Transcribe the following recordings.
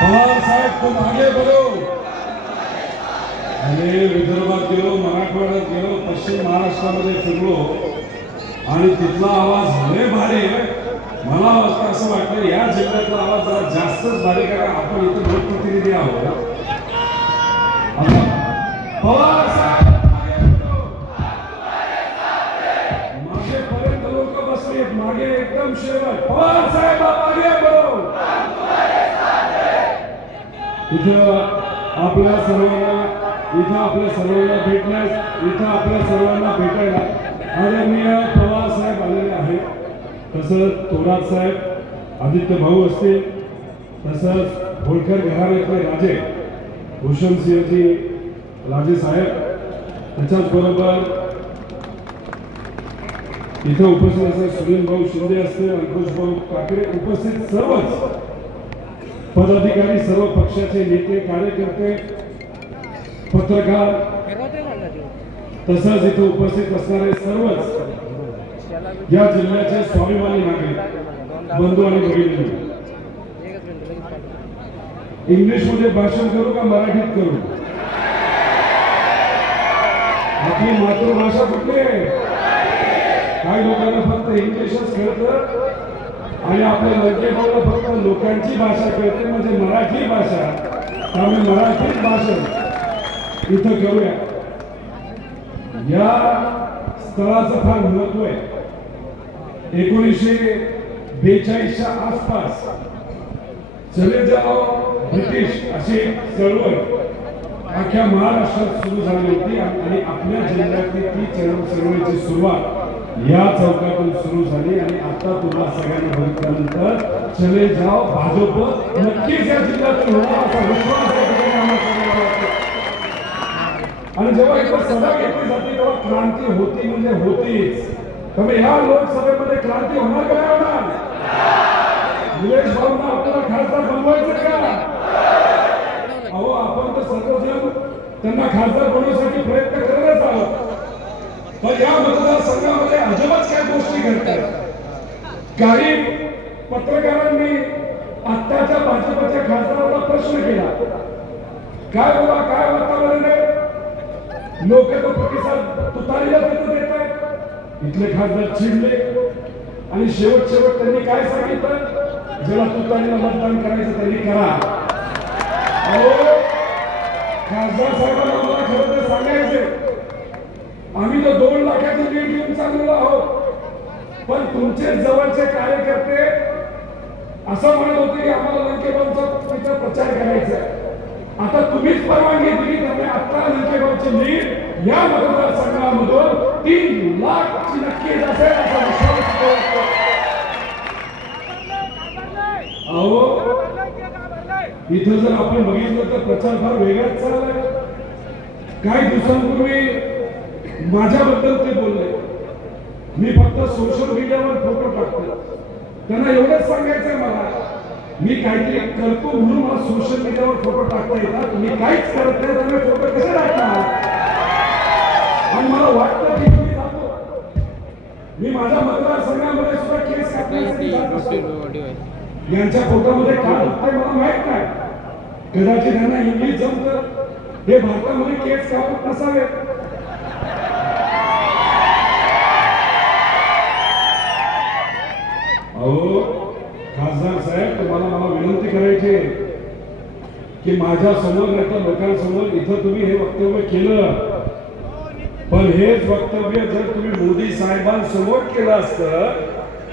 पवार साहेब तुम आगे बढ़ो। अरे विदर्भात गेलो, मराठवाड्यात गेलो, पश्चिम महाराष्ट्रामध्ये फिरलो आणि तिथला आवाज लय भारी आहे. मला असं वाटतं या जिल्ह्यातला आवाज जरा जास्तच भारी, कारण आपण इथे लोकप्रतिनिधी आहोत. पवार साहेब मागे पर्यंत लोक बसले, मागे एकदम शेवट पवार साहेब आगे बढ़ो. इथं आपल्या सर्वांना भेटण्यास, इथं आपल्या सर्वांना भेटायला आदरणीय पवार साहेब आलेले आहेत. तसंच थोरात साहेब, आदित्य भाऊ असतील, तसंच होळकर घराण्यातले राजे भूषणसिंहजी राजे साहेब, त्याच्याचबरोबर इथं उपस्थित असलेले सुनील भाऊ शिंदे असतील, अंकुश भाऊ काकडे, उपस्थित सर्वच पदाधिकारी, सर्व पक्षाचे नेते, कार्यकर्ते, पत्रकार, तसंच इथे उपस्थित असणारे सर्वच या जिल्ह्याचे स्वाभिमानी नागरिक बंधू आणि भगिनी. इंग्लिश मध्ये भाषण करू का मराठीत करू? आपली मातृभाषा कुठली आहे? काही लोकांना फक्त इंग्लिशच कळतं आणि आपल्या लंकेभाऊला फक्त लोकांची भाषा कळते, म्हणजे मराठी भाषा. त्यामुळे मराठी भाषण इथं करूया. या स्थळाचं फार महत्व आहे. 1942च्या आसपास चले जाओ ब्रिटिश अशी चळवळ अख्ख्या महाराष्ट्रात सुरू झाली होती आणि आपल्या जिल्ह्यातली ती चळवळीची सुरुवात या चौकातून सुरू झाली. आणि आता तुम्हाला सगळ्यांना बघितल्यानंतर चले जाओ भाजप नक्कीच या जिल्ह्यातून होणार असा विश्वास या ठिकाणी आम्हाला वाटतो. आणि जेव्हा इथं सभा घेतली जाते तेव्हा क्रांती होती म्हणजे होतीच. त्यामुळे या लोकसभेमध्ये क्रांती होणार का नाही होणार? निलेश भाऊंना आपल्याला खासदार बनवायचं का? अहो, आपण तर सर्वजण त्यांना खासदार बनवण्यासाठी प्रयत्न करतच आहोत. पण या मतदारसंघामध्ये अजबच काय गोष्टी घडतात. काही पत्रकारांनी आत्ताच्या भाजपच्या खासदाराला प्रश्न केला, काय बाबा काय वातावरण आहे? लोक तो प्रतिसाद तुतारीला देत आहेत. इथले खासदार चिडले आणि शेवट त्यांनी काय सांगितलं, ज्याला तुतारीला मतदान करायचं त्यांनी करा. अहो, खासदार साहेबांना मला खरं तर सांगायचे, आम्ही तर 2 लाखाची लीड घेऊन चाललेलो आहोत, पण तुमचे जवळचे कार्यकर्ते असं म्हणत होते की आम्हाला लंकेबाबचा प्रचार करायचा आहे. आता तुम्हीच परवानगी दिली, त्यामुळे आता लंकेबाबची लीड या मतदारसंघामधून 3 लाखची नक्कीच असेल असा विश्वास करतो. अहो, इथं जर आपण बघितलं तर प्रचार फार वेगळाच चाललाय. काही दिवसांपूर्वी माझ्याबद्दल ते बोलले, मी फक्त सोशल मीडियावर फोटो टाकतो. त्यांना एवढंच सांगायचंय मला, मी काहीतरी करतो म्हणून मला सोशल मीडियावर फोटो टाकता येतात, मी काहीच करत नाही त्यामुळे फोटो कसे टाकणार? आणि मला वाटतं की मी जातो, मी माझ्या मतदारसंघामध्ये सुद्धा केस काढण्यासाठी जात असतो. यांच्या फोटोमध्ये काय होतंय मला माहित नाही. कदाचित त्यांना इंग्लिश जमतं, हे भारतामध्ये केस कापत नसावे. अहो खासदार साहेब, तुम्हाला मला विनंती करायची की माझ्या समोर नाही तर लोकांसमोर इथं तुम्ही हे वक्तव्य केलं, पण हेच वक्तव्य जर तुम्ही मोदी साहेबांसमोर केलं असतं,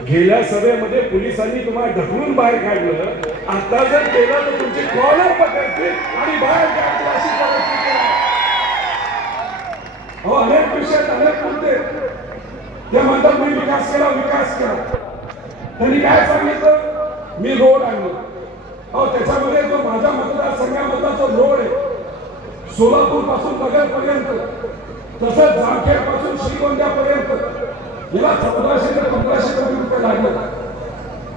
गेल्या सभेमध्ये पोलिसांनी तुम्हाला ढकलून बाहेर काढलं, आता जर केलं तर तुमची कॉलर पकडतील आणि बाहेर काढतील अशी परिस्थिती आहे. अहो, अनेक विषयात अनेक मुद्दे त्या म्हणतात मी विकास केला. त्यांनी काय सांगितलं, मी रोड आणलो. अहो, त्याच्यामध्ये जो माझ्या मतदारसंघामधला जो रोड आहे, सोलापूर पासून नगर पर्यंत, तसंच जामखेड पासून श्रीगोंद्यापर्यंत, याला 1400 ते 1500 कोटी रुपये लागले.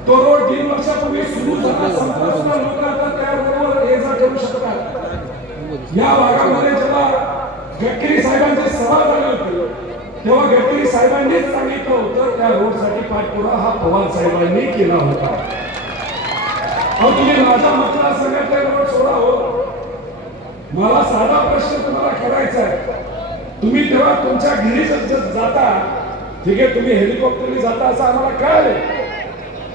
तो रोड 3 वर्षापूर्वी सुरू झाला. संपूर्ण लोक आता त्या रोडवर ये जा करू शकतात. या भागामध्ये जेव्हा गडकरी साहेबांची सभा झाली होती, तेव्हा गडकरी साहेबांनीच सांगितलं होतं त्या रोडसाठी पाठपुरावा हा पवार साहेबांनी केला होता. अहो, तुम्ही माझ्या मतदारसंघातल्या मला साधा प्रश्न तुम्हाला करायचा आहे. तुम्ही तेव्हा तुमच्या घरी जाता, ठीक आहे, तुम्ही हेलिकॉप्टरने जाता असं आम्हाला कळलं.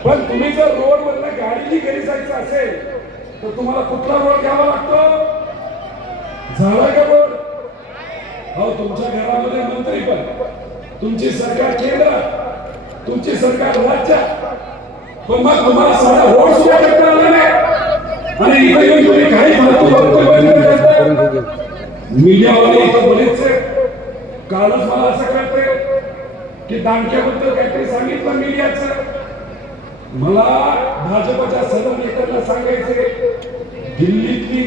पण तुम्ही जर रोडवरनं गाडीने घरी जायचं असेल तर तुम्हाला कुठला रोड घ्यावा लागतो? झाला का रोड? हो, तुमच्या घरामध्ये मंत्री पण, तुमची सरकार केंद्रात, तुमची सरकार राज्यात, पण मग तुम्हाला साधा रोड सुद्धा करता आला नाही. आणि इथे येऊन तुम्ही काही मीडियावाले इथं बरेच कालच मला असं कळतंय की दांडक्याबद्दल काहीतरी सांगितलं मीडियाचं. मला भाजपच्या सर्व नेत्यांना सांगायचे, दिल्लीतली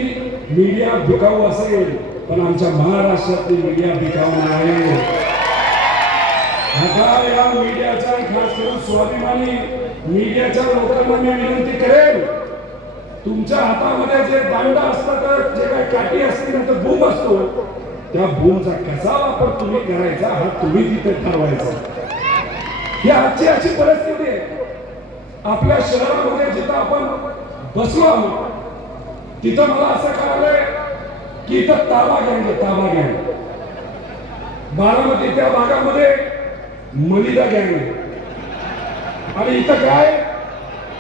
मीडिया बिकाऊ असेल पण आमच्या महाराष्ट्रातली मीडिया बिकाऊ नाही. आता या मीडियाच्या, खास करून स्वाभिमानी मीडियाच्या लोकांना मी विनंती करेन, तुमच्या हातामध्ये जे दांडा असतात, जे काही काठी असते, नंतर बूम असतो, त्या बूमचा कसा वापर तुम्ही करायचा हा तुम्ही तिथे ठरवायचा. ही आजची अशी परिस्थिती आहे. आपल्या शहरामध्ये जिथं आपण बसलो तिथं मला असं कळलंय की इथं ताबा गँग, ताबा गँग. बारामती त्या भागामध्ये मलिदा गँग, आणि इथं काय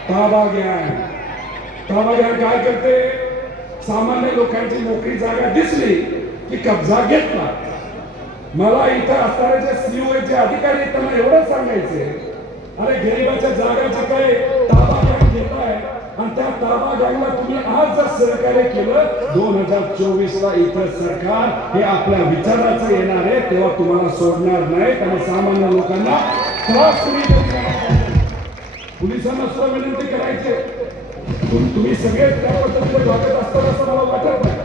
ताबा गँग. ताबा गँग काय करते? सामान्य लोकांची मोकळी जागा दिसली की कब्जा घेतला. मला इथं असणारे जे सीओ चे अधिकारी त्यांना एवढं सांगायचे, अरे गरिबाच्या जागाचा काय ताबा गँग घेताय, आणि त्या ताबा गँगला तुम्ही आज जर सहकार्य केलं, 2024 ला इथं सरकार हे आपल्या विचाराचं येणार आहे, तेव्हा तुम्हाला सोडणार नाही. आणि सामान्य लोकांना त्रास पोलिसांना सुद्धा विनंती करायचे, तुम्ही सगळे त्या पद्धतीने वागत असताना असं मला वाटत नाही.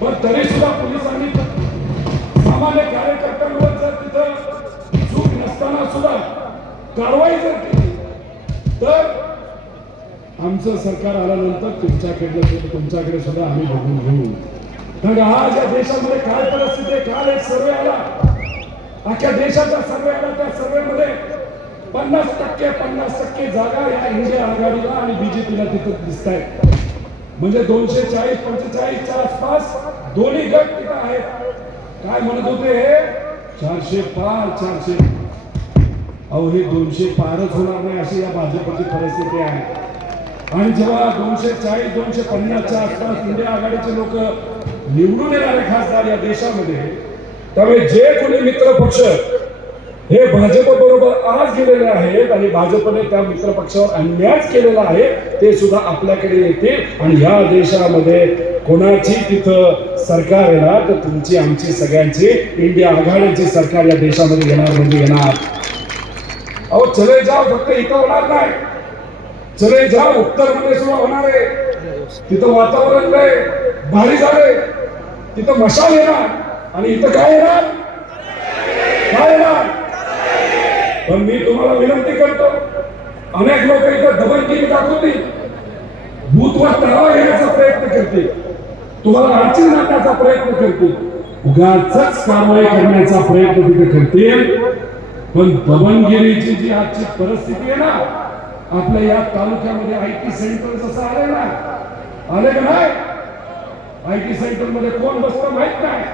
पण तरी सुद्धा पोलिसांनी सामान्य कार्यकर्त्यांवर जर तिथं चूक नसताना सुद्धा कारवाई जर केली तर आमचं सरकार आल्यानंतर तुमच्याकडे सुद्धा आम्ही बघून घेऊ. कारण आज या देशामध्ये काय परिस्थिती आहे, काल एक सर्वे आला, अख्ख्या देशाचा सर्वे आला, त्या सर्वेमध्ये 50% जागा या इंडिया आघाडीला आणि बीजेपीला तिथं दिसत आहेत. म्हणजे 240-45च्या आसपास दोन्ही गट तिथं आहेत. काय म्हणत होते हे 400 पार 400, अहो हे 200 पारच होणार नाही अशी या भाजपची परिस्थिती आहे. आणि जेव्हा 240-250च्या आसपास इंडिया आघाडीचे लोक निवडून येणारे खासदार या देशामध्ये, त्यामुळे जे कोणी मित्र पक्ष हे भाजप बरोबर आज गेलेले आहेत आणि भाजपने त्या मित्र पक्षावर अन्यायच केलेला आहे, ते सुद्धा आपल्याकडे येतील. आणि या देशामध्ये कोणाची तिथं सरकार येणार तर तुमची, आमची, सगळ्यांची इंडिया आघाडीची सरकार या देशामध्ये येणार म्हणजे येणार. अहो चले जाव फक्त इथं होणार नाही, चले जाव उत्तर मध्ये सुद्धा होणार आहे. तिथं वातावरण काय भारी झालंय, तिथं मशाल येणार. आणि इथं काय येणार? काय येणार? पण मी तुम्हाला विनंती करतो, अनेक लोक इथं दबंगगिरी दाखवतील, भूतवर तरावा घेण्याचा प्रयत्न करतील, तुम्हाला अडचण आणण्याचा प्रयत्न करतील, उगाचच कारवाई करण्याचा प्रयत्न तिथे करतील. पण दबंगगिरीची जी आजची परिस्थिती आहे ना, आपल्या या तालुक्यामध्ये IT सेंटर जसं आलंय ना, आले का नाही? IT सेंटर मध्ये कोण बसतं माहित नाही,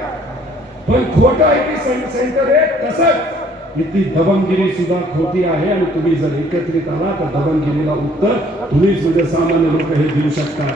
पण खोटं IT सेंटर आहे तसंच इथली दबंगगिरी सुद्धा खोटी आहे. आणि तुम्ही जर एकत्रित आला तर दबंगगिरीला उत्तर तुम्हीच म्हणजे सामान्य लोक हे देऊ शकता.